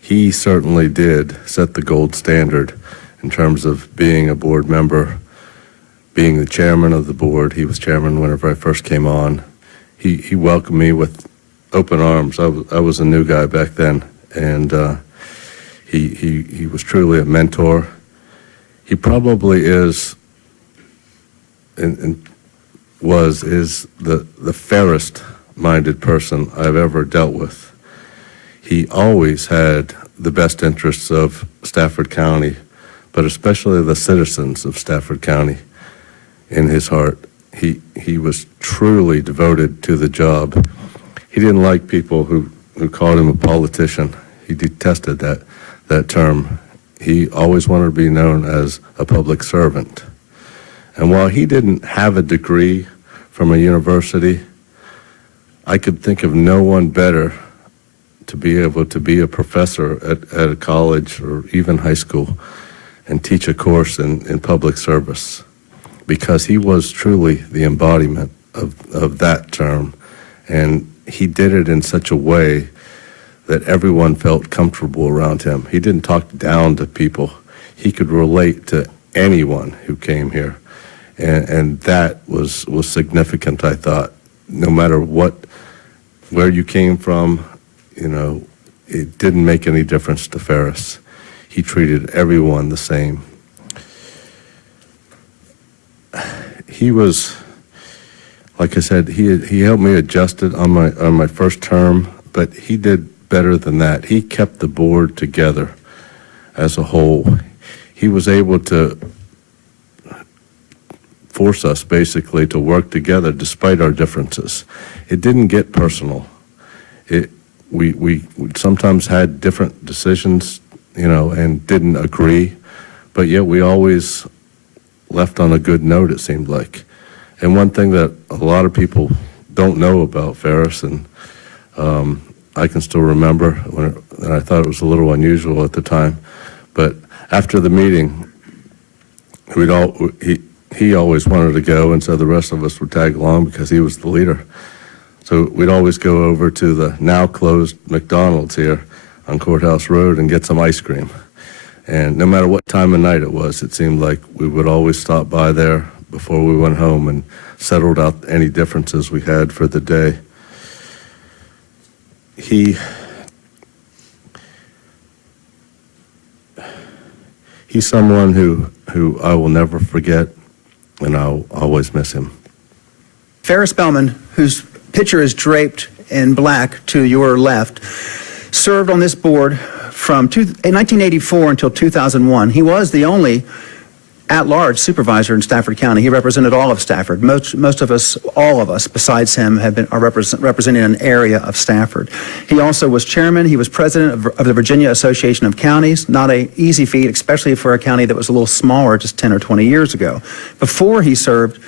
he certainly did set the gold standard in terms of being a board member, being the chairman of the board. He was chairman whenever I first came on. He welcomed me with open arms. I was a new guy back then, and he was truly a mentor. He probably is and is the fairest-minded person I've ever dealt with. He always had the best interests of Stafford County, but especially the citizens of Stafford County in his heart. He was truly devoted to the job. He didn't like people who called him a politician. He detested that term. He always wanted to be known as a public servant. And while he didn't have a degree from a university, I could think of no one better to be able to be a professor at a college or even high school and teach a course in public service, because he was truly the embodiment of that term. And he did it in such a way that everyone felt comfortable around him. He didn't talk down to people. He could relate to anyone who came here. And that was significant, I thought. No matter where you came from, it didn't make any difference to Ferris. He treated everyone the same. He was, like I said, he helped me adjust it on my first term, but he did better than that. He kept the board together as a whole. He was able to force us basically to work together despite our differences. It didn't get personal. We sometimes had different decisions, and didn't agree, but yet we always left on a good note, it seemed like. And one thing that a lot of people don't know about Ferris, and I can still remember, and I thought it was a little unusual at the time, but after the meeting, he always wanted to go, and so the rest of us would tag along because he was the leader. So we'd always go over to the now closed McDonald's here on Courthouse Road and get some ice cream. And no matter what time of night it was, it seemed like we would always stop by there before we went home and settled out any differences we had for the day. He's someone who I will never forget, and I'll always miss him. Ferris Belman, whose picture is draped in black to your left, served on this board from 1984 until 2001. He was the only at-large supervisor in Stafford County. He represented all of Stafford. Most of us, all of us, besides him, are representing an area of Stafford. He also was chairman. He was president of the Virginia Association of Counties. Not an easy feat, especially for a county that was a little smaller just 10 or 20 years ago. Before he served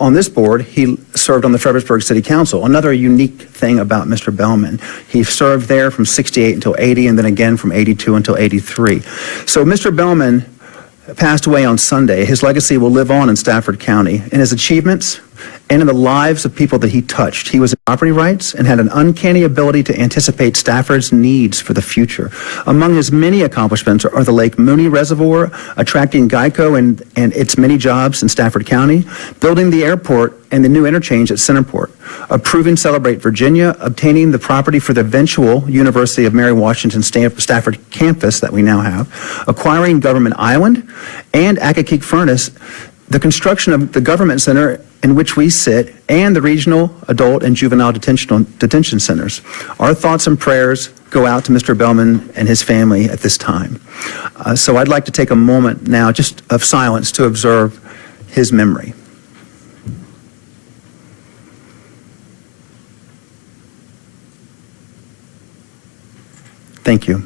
on this board, he served on the Fredericksburg City Council. Another unique thing about Mr. Belman. He served there from 68 until 80, and then again from 82 until 83. So Mr. Belman passed away on Sunday. His legacy will live on in Stafford County. In his achievements and in the lives of people that he touched, he was in property rights and had an uncanny ability to anticipate Stafford's needs for the future. Among his many accomplishments are the Lake Mooney Reservoir, attracting Geico and its many jobs in Stafford County, building the airport and the new interchange at Centerport, approving Celebrate Virginia, obtaining the property for the eventual University of Mary Washington Stafford campus that we now have, acquiring Government Island and Accokeek Furnace, the construction of the government center in which we sit, and the regional adult and juvenile detention centers. Our thoughts and prayers go out to Mr. Belman and his family at this time. So I'd like to take a moment now just of silence to observe his memory. Thank you.